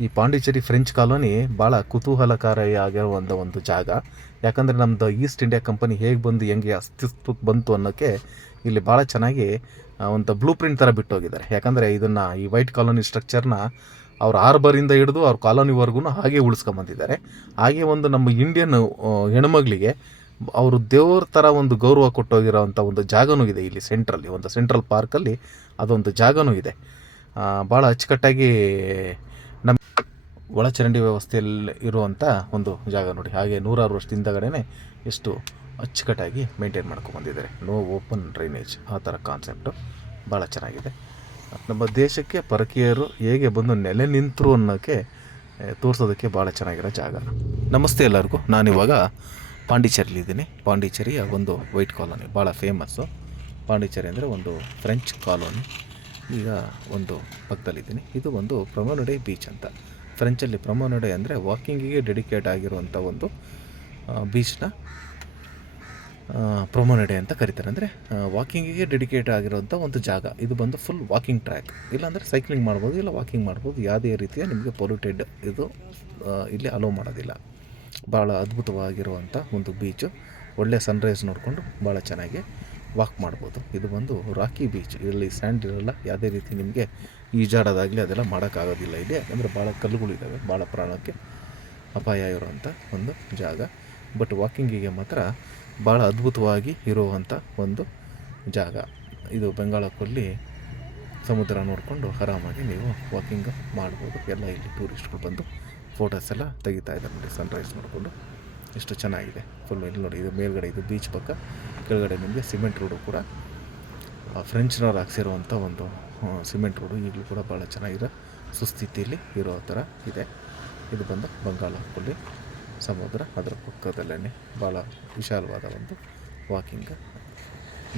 ಈ Pondicherry French colony ಭಾಳ ಕುತೂಹಲಕಾರಿಯಾಗಿರುವಂಥ ಒಂದು ಜಾಗ. ಯಾಕಂದರೆ ನಮ್ಮದು ಈಸ್ಟ್ ಇಂಡಿಯಾ ಕಂಪನಿ ಹೇಗೆ ಬಂದು ಹೆಂಗೆ ಅಸ್ತಿತ್ವಕ್ಕೆ ಬಂತು ಅನ್ನೋಕ್ಕೆ ಇಲ್ಲಿ ಭಾಳ ಚೆನ್ನಾಗಿ ಒಂದು ಬ್ಲೂ ಪ್ರಿಂಟ್ ಥರ ಬಿಟ್ಟೋಗಿದ್ದಾರೆ. ಯಾಕಂದರೆ ಇದನ್ನು ಈ ವೈಟ್ ಕಾಲೋನಿ ಸ್ಟ್ರಕ್ಚರ್ನ ಅವ್ರು ಆರ್ಬರಿಂದ ಹಿಡಿದು ಅವ್ರ ಕಾಲೋನಿವರೆಗೂ ಹಾಗೆ ಉಳಿಸ್ಕೊಂಬಂದಿದ್ದಾರೆ. ಹಾಗೆ ಒಂದು ನಮ್ಮ ಇಂಡಿಯನ್ ಹೆಣ್ಮಗಳಿಗೆ ಅವರು ದೇವ್ರ ಥರ ಒಂದು ಗೌರವ ಕೊಟ್ಟೋಗಿರೋವಂಥ ಒಂದು ಜಾಗನೂ ಇದೆ ಇಲ್ಲಿ ಸೆಂಟ್ರಲ್ಲಿ, ಒಂದು ಸೆಂಟ್ರಲ್ ಪಾರ್ಕಲ್ಲಿ ಅದೊಂದು ಜಾಗನೂ ಇದೆ. ಭಾಳ ಅಚ್ಚುಕಟ್ಟಾಗಿ ನಮ್ಮ ಒಳಚರಂಡಿ ವ್ಯವಸ್ಥೆಯಲ್ಲಿ ಇರುವಂಥ ಒಂದು ಜಾಗ ನೋಡಿ. ಹಾಗೆ 100 ವರ್ಷದಿಂದಗಡೆ ಎಷ್ಟು ಅಚ್ಚುಕಟ್ಟಾಗಿ ಮೇಂಟೈನ್ ಮಾಡ್ಕೊಂಬಂದಿದ್ದಾರೆ. ನೋ ಓಪನ್ ಡ್ರೈನೇಜ್ ಆ ಥರ ಕಾನ್ಸೆಪ್ಟು ಭಾಳ ಚೆನ್ನಾಗಿದೆ. ನಮ್ಮ ದೇಶಕ್ಕೆ ಪರಕೀಯರು ಹೇಗೆ ಬಂದು ನೆಲೆ ನಿಂತರು ಅನ್ನೋಕ್ಕೆ ತೋರಿಸೋದಕ್ಕೆ ಭಾಳ ಚೆನ್ನಾಗಿರೋ ಜಾಗ. ನಮಸ್ತೆ ಎಲ್ಲರಿಗೂ. ನಾನಿವಾಗ ಪಾಂಡಿಚೇರಿಲಿದ್ದೀನಿ. ಪಾಂಡಿಚೇರಿಯ ಒಂದು ವೈಟ್ ಕಾಲೋನಿ ಭಾಳ ಫೇಮಸ್ಸು. ಪಾಂಡಿಚೇರಿ ಅಂದರೆ ಒಂದು ಫ್ರೆಂಚ್ ಕಾಲೋನಿ. ಈಗ ಒಂದು ಪಕ್ಕದಲ್ಲಿದ್ದೀನಿ. ಇದು ಒಂದು ಪ್ರೊಮೆನಡೆ ಬೀಚ್ ಅಂತ. ಫ್ರೆಂಚಲ್ಲಿ ಪ್ರೊಮೆನಡೆ ಅಂದರೆ ವಾಕಿಂಗಿಗೆ ಡೆಡಿಕೇಟ್ ಆಗಿರುವಂಥ ಒಂದು ಬೀಚ್ನ ಪ್ರೊಮೆನಡೆ ಅಂತ ಕರೀತಾರೆ. ಅಂದರೆ ವಾಕಿಂಗಿಗೆ ಡೆಡಿಕೇಟ್ ಆಗಿರುವಂಥ ಒಂದು ಜಾಗ. ಇದು ಬಂದು ಫುಲ್ ವಾಕಿಂಗ್ ಟ್ರ್ಯಾಕ್. ಇಲ್ಲಾಂದರೆ ಸೈಕ್ಲಿಂಗ್ ಮಾಡ್ಬೋದು, ಇಲ್ಲ ವಾಕಿಂಗ್ ಮಾಡ್ಬೋದು. ಯಾವುದೇ ರೀತಿಯ ನಿಮಗೆ ಪೊಲ್ಯೂಟೆಡ್ ಇದು ಇಲ್ಲಿ ಅಲೋ ಮಾಡೋದಿಲ್ಲ. ಭಾಳ ಅದ್ಭುತವಾಗಿರುವಂಥ ಒಂದು ಬೀಚು. ಒಳ್ಳೆ ಸನ್ರೈಸ್ ನೋಡಿಕೊಂಡು ಭಾಳ ಚೆನ್ನಾಗಿ ವಾಕ್ ಮಾಡ್ಬೋದು. ಇದು ಬಂದು ರಾಕಿ ಬೀಚ್. ಇದರಲ್ಲಿ ಸ್ಯಾಂಡ್ ಇರೋಲ್ಲ. ಯಾವುದೇ ರೀತಿ ನಿಮಗೆ ಈಜಾಡೋದಾಗಲಿ ಅದೆಲ್ಲ ಮಾಡೋಕ್ಕಾಗೋದಿಲ್ಲ ಇಲ್ಲಿ. ಯಾಕಂದರೆ ಭಾಳ ಕಲ್ಲುಗಳಿದ್ದಾವೆ, ಭಾಳ ಪ್ರಾಣಕ್ಕೆ ಅಪಾಯ ಇರುವಂಥ ಒಂದು ಜಾಗ. ಬಟ್ ವಾಕಿಂಗಿಗೆ ಮಾತ್ರ ಭಾಳ ಅದ್ಭುತವಾಗಿ ಇರುವಂಥ ಒಂದು ಜಾಗ ಇದು. ಬಂಗಾಳಕೊಲ್ಲಿ ಸಮುದ್ರ ನೋಡಿಕೊಂಡು ಆರಾಮಾಗಿ ನೀವು ವಾಕಿಂಗ್ ಮಾಡ್ಬೋದು. ಎಲ್ಲ ಇಲ್ಲಿ ಟೂರಿಸ್ಟ್ಗಳು ಬಂದು ಫೋಟೋಸ್ ಎಲ್ಲ ತೆಗಿತಾ ಇದ್ದಾರೆ ನೋಡಿ. ಸನ್ರೈಸ್ ನೋಡಿಕೊಂಡು ಎಷ್ಟು ಚೆನ್ನಾಗಿದೆ. ಫುಲ್ ಇಲ್ಲಿ ನೋಡಿ. ಇದು ಮೇಲ್ಗಡೆ ಇದು ಬೀಚ್ ಪಕ್ಕ, ಕೆಳಗಡೆ ನಿಮಗೆ ಸಿಮೆಂಟ್ ರೋಡು ಕೂಡ ಫ್ರೆಂಚ್ನವ್ರು ಹಾಕ್ಸಿರುವಂಥ ಒಂದು ಸಿಮೆಂಟ್ ರೋಡು. ಈಗಲೂ ಕೂಡ ಭಾಳ ಚೆನ್ನಾಗಿರೋ ಸುಸ್ಥಿತಿಯಲ್ಲಿ ಇರೋ ಥರ ಇದೆ. ಇದು ಬಂದು ಬಂಗಾಳಕೊಲ್ಲಿ ಸಮುದ್ರ. ಅದರ ಪಕ್ಕದಲ್ಲೇ ಭಾಳ ವಿಶಾಲವಾದ ಒಂದು ವಾಕಿಂಗ್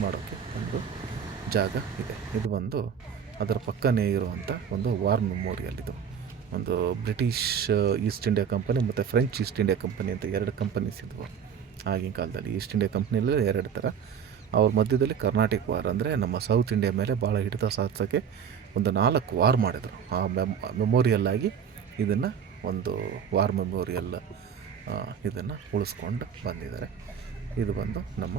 ಮಾಡೋಕ್ಕೆ ಒಂದು ಜಾಗ ಇದೆ. ಇದು ಬಂದು ಅದರ ಪಕ್ಕನೇ ಇರುವಂಥ ಒಂದು ವಾರ್ ಮೆಮೋರಿಯಲ್. ಇದು ಒಂದು ಬ್ರಿಟಿಷ್ ಈಸ್ಟ್ ಇಂಡಿಯಾ ಕಂಪನಿ ಮತ್ತು ಫ್ರೆಂಚ್ ಈಸ್ಟ್ ಇಂಡಿಯಾ ಕಂಪನಿ ಅಂತ 2 ಕಂಪನೀಸ್ ಇದ್ವು ಆಗಿನ ಕಾಲದಲ್ಲಿ. ಈಸ್ಟ್ ಇಂಡಿಯಾ ಕಂಪ್ನಿಯಲ್ಲಿ 2 ಥರ. ಅವ್ರ ಮಧ್ಯದಲ್ಲಿ ಕರ್ನಾಟಿಕ್ ವಾರ್ ಅಂದರೆ ನಮ್ಮ ಸೌತ್ ಇಂಡಿಯಾ ಮೇಲೆ ಭಾಳ ಹಿಡಿತ ಸಾಧಿಸೋಕ್ಕೆ ಒಂದು 4 ವಾರ್ ಮಾಡಿದರು. ಆ ಮೆಮೋರಿಯಲ್ ಆಗಿ ಇದನ್ನು ಒಂದು ವಾರ್ ಮೆಮೋರಿಯಲ್ ಇದನ್ನು ಉಳಿಸ್ಕೊಂಡು ಬಂದಿದ್ದಾರೆ. ಇದು ಬಂದು ನಮ್ಮ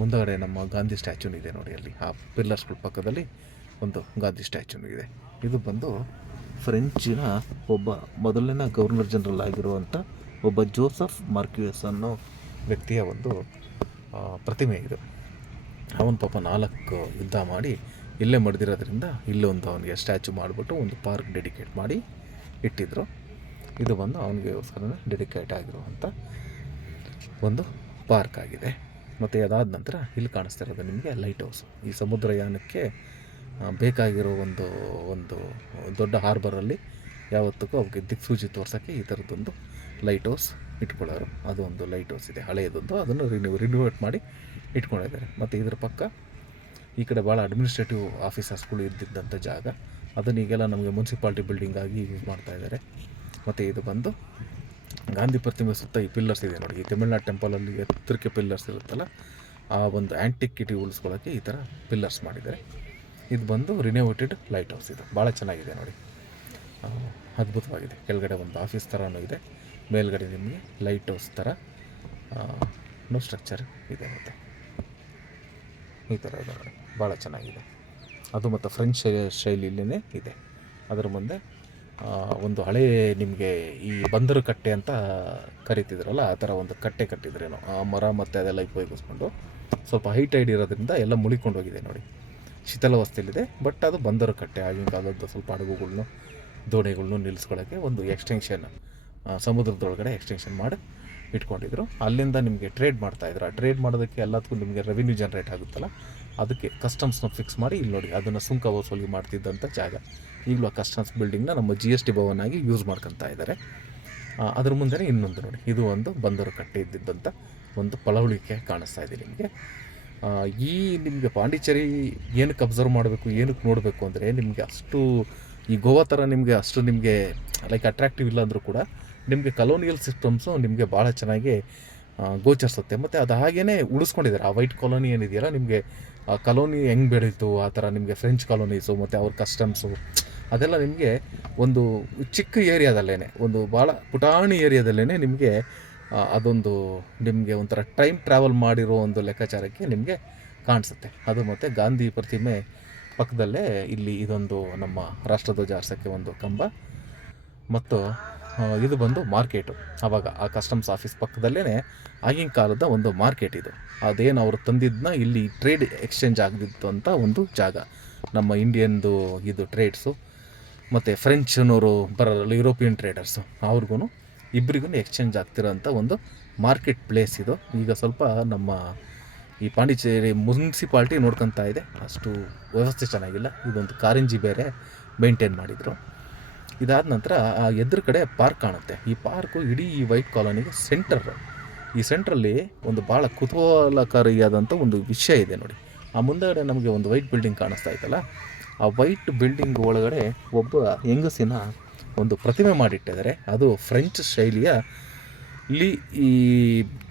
ಮುಂದಗಡೆ ನಮ್ಮ ಗಾಂಧಿ ಸ್ಟ್ಯಾಚ್ಯೂನು ಇದೆ ನೋಡಿ. ಅಲ್ಲಿ ಆ ಪಿಲ್ಲರ್ಸ್ಗಳ ಪಕ್ಕದಲ್ಲಿ ಒಂದು ಗಾಂಧಿ ಸ್ಟ್ಯಾಚ್ಯೂನು ಇದೆ. ಇದು ಬಂದು ಫ್ರೆಂಚಿನ ಒಬ್ಬ ಮೊದಲನೇ ಗವರ್ನರ್ ಜನರಲ್ ಆಗಿರುವಂಥ ಒಬ್ಬ ಜೋಸೆಫ್ ಮಾರ್ಕ್ಯೂಸ್ ಅನ್ನೋ ವ್ಯಕ್ತಿಯ ಒಂದು ಪ್ರತಿಮೆ ಇದು. ಅವನ ಪಾಪ 4 ಯುದ್ಧ ಮಾಡಿ ಇಲ್ಲೇ ಮಡ್ದಿರೋದ್ರಿಂದ ಇಲ್ಲೊಂದು ಅವನಿಗೆ ಸ್ಟ್ಯಾಚ್ಯೂ ಮಾಡಿಬಿಟ್ಟು ಒಂದು ಪಾರ್ಕ್ ಡೆಡಿಕೇಟ್ ಮಾಡಿ ಇಟ್ಟಿದ್ರು. ಇದು ಬಂದು ಅವನಿಗೋಸ್ಕರ ಡೆಡಿಕೇಟ್ ಆಗಿರುವಂಥ ಒಂದು ಪಾರ್ಕ್ ಆಗಿದೆ. ಮತ್ತು ಅದಾದ ನಂತರ ಇಲ್ಲಿ ಕಾಣಿಸ್ತಾ ಇರೋದು ನಿಮಗೆ ಲೈಟ್ ಹೌಸ್. ಈ ಸಮುದ್ರಯಾನಕ್ಕೆ ಬೇಕಾಗಿರೋ ಒಂದು ದೊಡ್ಡ ಹಾರ್ಬರಲ್ಲಿ ಯಾವತ್ತಿಗೂ ಅವಕ್ಕೆ ದಿಕ್ಸೂಚಿ ತೋರ್ಸೋಕ್ಕೆ ಈ ಥರದ್ದೊಂದು ಲೈಟ್ ಹೌಸ್ ಇಟ್ಕೊಳ್ಳೋರು. ಅದು ಒಂದು ಲೈಟ್ ಹೌಸ್ ಇದೆ, ಹಳೆಯದೊಂದು. ಅದನ್ನು ರಿನ್ಯೂವೇಟ್ ಮಾಡಿ ಇಟ್ಕೊಂಡಿದ್ದಾರೆ. ಮತ್ತು ಇದ್ರ ಪಕ್ಕ ಈ ಕಡೆ ಭಾಳ ಅಡ್ಮಿನಿಸ್ಟ್ರೇಟಿವ್ ಆಫೀಸರ್ಸ್ಗಳು ಇದ್ದಿದ್ದಂಥ ಜಾಗ. ಅದನ್ನು ಈಗೆಲ್ಲ ನಮಗೆ ಮುನ್ಸಿಪಾಲ್ಟಿ ಬಿಲ್ಡಿಂಗ್ ಆಗಿ ಯೂಸ್ ಮಾಡ್ತಾಯಿದ್ದಾರೆ. ಮತ್ತು ಇದು ಬಂದು ಗಾಂಧಿ ಪ್ರತಿಮೆ ಸುತ್ತ ಈ ಪಿಲ್ಲರ್ಸ್ ಇದೆ ನೋಡಿ. ಈ ತಮಿಳ್ನಾಡು ಟೆಂಪಲಲ್ಲಿ ಎತ್ತರಕ್ಕೆ ಪಿಲ್ಲರ್ಸ್ ಇರುತ್ತಲ್ಲ, ಆ ಒಂದು ಆ್ಯಂಟಿಕ್ವಿಟಿ ಉಳಿಸ್ಕೊಳ್ಳೋಕ್ಕೆ ಈ ಥರ ಪಿಲ್ಲರ್ಸ್ ಮಾಡಿದ್ದಾರೆ. ಇದು ಬಂದು ರಿನೋವೇಟೆಡ್ ಲೈಟ್ ಹೌಸ್. ಇದು ಭಾಳ ಚೆನ್ನಾಗಿದೆ ನೋಡಿ, ಅದ್ಭುತವಾಗಿದೆ. ಕೆಳಗಡೆ ಒಂದು ಆಫೀಸ್ ಥರನೂ ಇದೆ, ಮೇಲ್ಗಡೆ ನಿಮಗೆ ಲೈಟ್ ಹೌಸ್ ಥರ ಸ್ಟ್ರಕ್ಚರ್ ಇದೆ. ಮತ್ತು ಈ ಥರ ಇದೆ ನೋಡಿ, ಭಾಳ ಚೆನ್ನಾಗಿದೆ ಅದು. ಮತ್ತು ಫ್ರೆಂಚ್ ಶೈಲಿಯಲ್ಲೇ ಇದೆ. ಅದರ ಮುಂದೆ ಒಂದು ಹಳೇ ನಿಮಗೆ ಈ ಬಂದರು ಕಟ್ಟೆ ಅಂತ ಕರಿತಿದ್ರಲ್ಲ, ಆ ಥರ ಒಂದು ಕಟ್ಟೆ ಕಟ್ಟಿದ್ರೇನೋ. ಆ ಮರ ಮತ್ತು ಅದೆಲ್ಲ ಉಪಯೋಗಿಸ್ಕೊಂಡು ಸ್ವಲ್ಪ ಹೈಟ್ ಇರೋದ್ರಿಂದ ಎಲ್ಲ ಮುಳಿಕೊಂಡು ಹೋಗಿದೆ ನೋಡಿ. ಶಿಥಿಲಾವಸ್ಥೆಯಲ್ಲಿದೆ, ಬಟ್ ಅದು ಬಂದರು ಕಟ್ಟೆ. ಆಗಿನ ಕಾಲದ್ದು ಸ್ವಲ್ಪ ಹಡಗುಗಳ್ನು ದೋಣಿಗಳ್ನು ನಿಲ್ಲಿಸ್ಕೊಳ್ಳೋಕ್ಕೆ ಒಂದು ಎಕ್ಸ್ಟೆನ್ಷನ್ ಸಮುದ್ರದೊಳಗಡೆ ಎಕ್ಸ್ಟೆನ್ಷನ್ ಮಾಡಿ ಇಟ್ಕೊಂಡಿದ್ರು. ಅಲ್ಲಿಂದ ನಿಮಗೆ ಟ್ರೇಡ್ ಮಾಡ್ತಾಯಿದ್ರು. ಆ ಟ್ರೇಡ್ ಮಾಡೋದಕ್ಕೆ ಎಲ್ಲದಕ್ಕೂ ನಿಮಗೆ ರೆವಿನ್ಯೂ ಜನ್ರೇಟ್ ಆಗುತ್ತಲ್ಲ, ಅದಕ್ಕೆ ಕಸ್ಟಮ್ಸ್ನ ಫಿಕ್ಸ್ ಮಾಡಿ ಇಲ್ಲಿ ನೋಡಿ ಅದನ್ನು ಸುಂಕ ವಸೂಲಿ ಮಾಡ್ತಿದ್ದಂಥ ಜಾಗ. ಈಗಲೂ ಆ ಕಸ್ಟಮ್ಸ್ ಬಿಲ್ಡಿಂಗ್ನ ನಮ್ಮ GST ಭವನ್ ಆಗಿ ಯೂಸ್ ಮಾಡ್ಕೊತಾ ಇದ್ದಾರೆ. ಅದ್ರ ಮುಂದೆ ಇನ್ನೊಂದು ನೋಡಿ, ಇದು ಒಂದು ಬಂದರು ಕಟ್ಟೆ ಇದ್ದಿದ್ದಂಥ ಒಂದು ಪಳವಳಿಕೆ ಕಾಣಿಸ್ತಾ ಇದೆ ನಿಮಗೆ. ಈ ನಿಮಗೆ ಪಾಂಡಿಚೇರಿ ಏನಕ್ಕೆ ಅಬ್ಸರ್ವ್ ಮಾಡಬೇಕು, ಏನಕ್ಕೆ ನೋಡಬೇಕು ಅಂದರೆ, ನಿಮಗೆ ಅಷ್ಟು ಈ ಗೋವಾ ಥರ ನಿಮಗೆ ಅಷ್ಟು ನಿಮಗೆ ಲೈಕ್ ಅಟ್ರಾಕ್ಟಿವ್ ಇಲ್ಲ ಅಂದರೂ ಕೂಡ ನಿಮಗೆ ಕಲೋನಿಯಲ್ ಸಿಸ್ಟಮ್ಸು ನಿಮಗೆ ಭಾಳ ಚೆನ್ನಾಗಿ ಗೋಚರಿಸುತ್ತೆ. ಮತ್ತು ಅದು ಹಾಗೇ ಉಳಿಸ್ಕೊಂಡಿದ್ದಾರೆ. ಆ ವೈಟ್ ಕಾಲೋನಿ ಏನಿದೆಯಲ್ಲ, ನಿಮಗೆ ಆ ಕಾಲೋನಿ ಹೆಂಗೆ ಬೆಳೀತು ಆ ಥರ ನಿಮಗೆ ಫ್ರೆಂಚ್ ಕಾಲೋನೀಸು ಮತ್ತು ಅವ್ರ ಕಸ್ಟಮ್ಸು ಅದೆಲ್ಲ ನಿಮಗೆ ಒಂದು ಚಿಕ್ಕ ಏರಿಯಾದಲ್ಲೇ, ಒಂದು ಭಾಳ ಪುಟಾಣಿ ಏರಿಯಾದಲ್ಲೇ ನಿಮಗೆ ಅದೊಂದು ನಿಮಗೆ ಒಂಥರ ಟೈಮ್ ಟ್ರಾವೆಲ್ ಮಾಡಿರೋ ಒಂದು ಲೆಕ್ಕಾಚಾರಕ್ಕೆ ನಿಮಗೆ ಕಾಣಿಸುತ್ತೆ. ಅದು ಮತ್ತು ಗಾಂಧಿ ಪ್ರತಿಮೆ ಪಕ್ಕದಲ್ಲೇ ಇಲ್ಲಿ ಇದೊಂದು ನಮ್ಮ ರಾಷ್ಟ್ರಧ್ವಜ ಹಾರಿಸೋಕ್ಕೆ ಒಂದು ಕಂಬ, ಮತ್ತು ಇದು ಬಂದು ಮಾರ್ಕೆಟು. ಆವಾಗ ಆ ಕಸ್ಟಮ್ಸ್ ಆಫೀಸ್ ಪಕ್ಕದಲ್ಲೇ ಆಗಿನ ಕಾಲದ ಒಂದು ಮಾರ್ಕೆಟ್ ಇದು. ಅದೇನು ಅವರು ತಂದಿದ್ದನ್ನ ಇಲ್ಲಿ ಟ್ರೇಡ್ ಎಕ್ಸ್ಚೇಂಜ್ ಆಗದಿತ್ತು ಅಂತ ಒಂದು ಜಾಗ. ನಮ್ಮ ಇಂಡಿಯನ್ದು ಇದು ಟ್ರೇಡ್ಸು ಮತ್ತು ಫ್ರೆಂಚ್ನವರು ಬರೋಲ್ಲ, ಯುರೋಪಿಯನ್ ಟ್ರೇಡರ್ಸು, ಅವ್ರಿಗೂ ಇಬ್ಬರಿಗೂ ಎಕ್ಸ್ಚೇಂಜ್ ಆಗ್ತಿರೋಂಥ ಒಂದು ಮಾರ್ಕೆಟ್ ಪ್ಲೇಸ್ ಇದು. ಈಗ ಸ್ವಲ್ಪ ನಮ್ಮ ಈ ಪಾಂಡಿಚೇರಿ ಮುನ್ಸಿಪಾಲ್ಟಿ ನೋಡ್ಕೊತಾ ಇದೆ, ಅಷ್ಟು ವ್ಯವಸ್ಥೆ ಚೆನ್ನಾಗಿಲ್ಲ. ಇದೊಂದು ಕಾರಂಜಿ ಬೇರೆ ಮೇಂಟೈನ್ ಮಾಡಿದರು. ಇದಾದ ನಂತರ ಆ ಎದುರು ಕಡೆ ಪಾರ್ಕ್ ಕಾಣುತ್ತೆ. ಈ ಪಾರ್ಕು ಇಡೀ ಈ ವೈಟ್ ಕಾಲೋನಿಗೆ ಸೆಂಟರು. ಈ ಸೆಂಟ್ರಲ್ಲಿ ಒಂದು ಭಾಳ ಕುತೂಹಲಕಾರಿಯಾದಂಥ ಒಂದು ವಿಷಯ ಇದೆ ನೋಡಿ. ಆ ಮುಂದಗಡೆ ನಮಗೆ ಒಂದು ವೈಟ್ ಬಿಲ್ಡಿಂಗ್ ಕಾಣಿಸ್ತಾ ಇತ್ತಲ್ಲ, ಆ ವೈಟ್ ಬಿಲ್ಡಿಂಗ್ ಒಳಗಡೆ ಒಬ್ಬ ಹೆಂಗಸಿನ ಒಂದು ಪ್ರತಿಮೆ ಮಾಡಿಟ್ಟಿದ್ದಾರೆ. ಅದು ಫ್ರೆಂಚ್ ಶೈಲಿಯ ಈ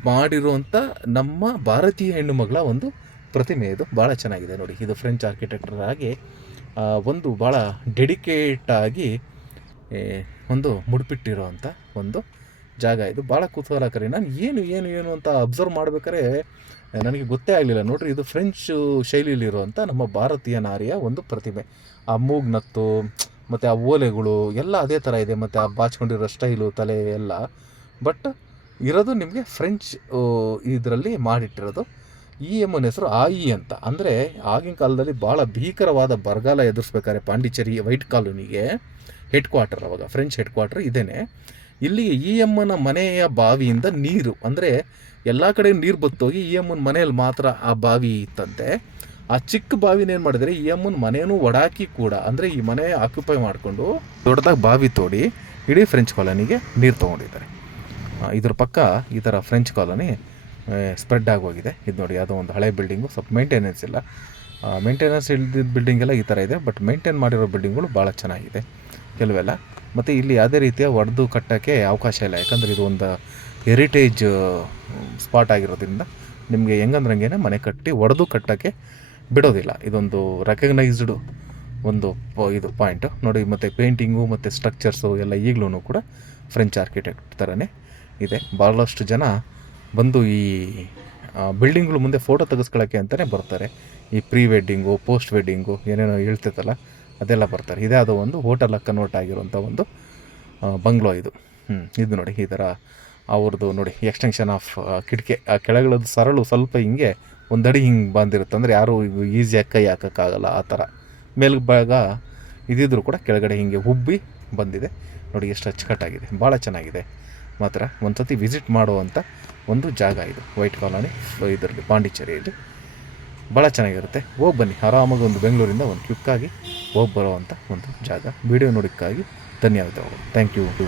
ಮಾಡಿರುವಂಥ ನಮ್ಮ ಭಾರತೀಯ ಹೆಣ್ಣು ಮಗಳ ಒಂದು ಪ್ರತಿಮೆ. ಇದು ಭಾಳ ಚೆನ್ನಾಗಿದೆ ನೋಡಿ. ಇದು ಫ್ರೆಂಚ್ ಆರ್ಕಿಟೆಕ್ಟರ್ ಆಗಿ ಒಂದು ಭಾಳ ಡೆಡಿಕೇಟಾಗಿ ಒಂದು ಮುಡಿಪಿಟ್ಟಿರೋವಂಥ ಒಂದು ಜಾಗ. ಇದು ಭಾಳ ಕುತೂಹಲಕಾರಿ. ನಾನು ಏನು ಅಂತ ಅಬ್ಸರ್ವ್ ಮಾಡ್ಬೇಕಾದ್ರೆ ನನಗೆ ಗೊತ್ತೇ ಆಗಲಿಲ್ಲ. ನೋಡ್ರಿ, ಇದು ಫ್ರೆಂಚ್ ಶೈಲಿಯಲ್ಲಿರುವಂಥ ನಮ್ಮ ಭಾರತೀಯ ನಾರಿಯ ಒಂದು ಪ್ರತಿಮೆ. ಆ ಮೂಗ್ನತ್ತು ಮತ್ತು ಆ ಓಲೆಗಳು ಎಲ್ಲ ಅದೇ ಥರ ಇದೆ, ಮತ್ತು ಆ ಬಾಚ್ಕೊಂಡಿರೋ ಸ್ಟೈಲು, ತಲೆ ಎಲ್ಲ. ಬಟ್ ಇರೋದು ನಿಮಗೆ ಫ್ರೆಂಚ್ ಇದರಲ್ಲಿ ಮಾಡಿಟ್ಟಿರೋದು. ಈ ಎಮ್ಮನ ಹೆಸರು ಆಯಿ ಅಂತ. ಅಂದರೆ ಆಗಿನ ಕಾಲದಲ್ಲಿ ಭಾಳ ಭೀಕರವಾದ ಬರಗಾಲ ಎದುರಿಸ್ಬೇಕಾದ್ರೆ ಪಾಂಡಿಚೇರಿ ವೈಟ್ ಕಾಲೋನಿಗೆ ಹೆಡ್ ಕ್ವಾರ್ಟರ್, ಅವಾಗ ಫ್ರೆಂಚ್ ಹೆಡ್ ಕ್ವಾರ್ಟರ್ ಇದೇನೆ. ಇಲ್ಲಿ ಈ ಎಮ್ಮನ ಮನೆಯ ಬಾವಿಯಿಂದ ನೀರು, ಅಂದರೆ ಎಲ್ಲ ಕಡೆ ನೀರು ಬತ್ತೋಗಿ ಈ ಎಮ್ಮನ ಮನೆಯಲ್ಲಿ ಮಾತ್ರ ಆ ಬಾವಿ ಇತ್ತಂತೆ. ಆ ಚಿಕ್ಕ ಬಾವಿನೇನು ಮಾಡಿದರೆ ಈ ಎಮ್ಮನ ಮನೆಯೂ ಒಡಾಕಿ ಕೂಡ, ಅಂದರೆ ಈ ಮನೆ ಆಕ್ಯುಪೈ ಮಾಡಿಕೊಂಡು ದೊಡ್ಡದಾಗಿ ಬಾವಿ ತೋಡಿ ಇಡೀ ಫ್ರೆಂಚ್ ಕಾಲೋನಿಗೆ ನೀರು ತೊಗೊಂಡಿದ್ದಾರೆ. ಇದ್ರ ಪಕ್ಕ ಈ ಥರ ಫ್ರೆಂಚ್ ಕಾಲೋನಿ ಸ್ಪ್ರೆಡ್ ಆಗೋಗಿದೆ. ಇದು ನೋಡಿ, ಯಾವುದೋ ಒಂದು ಹಳೆ ಬಿಲ್ಡಿಂಗು, ಸ್ವಲ್ಪ ಮೇಂಟೆನೆನ್ಸ್ ಇಲ್ಲ. ಮೇಂಟೆನೆನ್ಸ್ ಇಲ್ದಿದ್ದ ಬಿಲ್ಡಿಂಗೆಲ್ಲ ಈ ಥರ ಇದೆ, ಬಟ್ ಮೇಂಟೈನ್ ಮಾಡಿರೋ ಬಿಲ್ಡಿಂಗ್ಗಳು ಭಾಳ ಚೆನ್ನಾಗಿದೆ ಕೆಲವೆಲ್ಲ. ಮತ್ತು ಇಲ್ಲಿ ಯಾವುದೇ ರೀತಿಯ ಒಡೆದು ಕಟ್ಟೋಕ್ಕೆ ಅವಕಾಶ ಇಲ್ಲ, ಯಾಕಂದರೆ ಇದು ಒಂದು ಹೆರಿಟೇಜ್ ಸ್ಪಾಟ್ ಆಗಿರೋದ್ರಿಂದ ನಿಮಗೆ ಹೆಂಗಂದ್ರಂಗೆ ಮನೆ ಕಟ್ಟಿ ಒಡೆದು ಕಟ್ಟೋಕ್ಕೆ ಬಿಡೋದಿಲ್ಲ. ಇದೊಂದು ರೆಕಗ್ನೈಸ್ಡು ಒಂದು ಇದು ಪಾಯಿಂಟು ನೋಡಿ. ಮತ್ತು ಪೇಂಟಿಂಗು ಮತ್ತು ಸ್ಟ್ರಕ್ಚರ್ಸು ಎಲ್ಲ ಈಗಲೂ ಕೂಡ ಫ್ರೆಂಚ್ ಆರ್ಕಿಟೆಕ್ಟ್ ಥರನೇ ಇದೆ. ಭಾಳಷ್ಟು ಜನ ಬಂದು ಈ ಬಿಲ್ಡಿಂಗ್ಗಳು ಮುಂದೆ ಫೋಟೋ ತೆಗೆಸ್ಕೊಳ್ಳೋಕ್ಕೆ ಅಂತಲೇ ಬರ್ತಾರೆ. ಈ ಪ್ರೀ ವೆಡ್ಡಿಂಗು, ಪೋಸ್ಟ್ ವೆಡ್ಡಿಂಗು ಏನೇನೋ ಹೇಳ್ತೈತಲ್ಲ, ಅದೆಲ್ಲ ಬರ್ತಾರೆ. ಇದೇ ಅದು ಒಂದು ಹೋಟೆಲಾಗಿ ಕನ್ವರ್ಟ್ ಆಗಿರುವಂಥ ಒಂದು ಬಂಗ್ಲೋ ಇದು. ಇದು ನೋಡಿ, ಈ ಥರ ಅವ್ರದ್ದು ನೋಡಿ ಎಕ್ಸ್ಟೆನ್ಷನ್ ಆಫ್ ಕಿಟಕಿ. ಆ ಕೆಳಗಳದ್ದು ಸರಳು ಸ್ವಲ್ಪ ಹಿಂಗೆ ಒಂದಡಿ ಹಿಂಗೆ ಬಂದಿರುತ್ತೆ, ಅಂದರೆ ಯಾರೂ ಈಸಿಯಾಗಿ ಕೈ ಹಾಕೋಕ್ಕಾಗಲ್ಲ ಆ ಥರ. ಮೇಲ್ಭಾಗ ಇದಿದ್ರೂ ಕೂಡ ಕೆಳಗಡೆ ಹಿಂಗೆ ಉಬ್ಬಿ ಬಂದಿದೆ ನೋಡಿ, ಎಷ್ಟು ಅಚ್ಚುಕಟ್ಟಾಗಿದೆ, ಭಾಳ ಚೆನ್ನಾಗಿದೆ. ಮಾತ್ರ ಒಂದು ಸತಿ ವಿಸಿಟ್ ಮಾಡುವಂಥ ಒಂದು ಜಾಗ ಇದು ವೈಟ್ ಕಾಲೋನಿ ಇದರಲ್ಲಿ ಪಾಂಡಿಚೇರಿಯಲ್ಲಿ. ಭಾಳ ಚೆನ್ನಾಗಿರುತ್ತೆ. ಹೋಗಿ ಬನ್ನಿ, ಆರಾಮಾಗಿ ಒಂದು ಬೆಂಗಳೂರಿಂದ ಒಂದು ಕ್ವಿಕ್ಕಾಗಿ ಹೋಗಿ ಬರೋವಂಥ ಒಂದು ಜಾಗ. ವಿಡಿಯೋ ನೋಡೋಕ್ಕಾಗಿ ಧನ್ಯವಾದಗಳು. Thank you.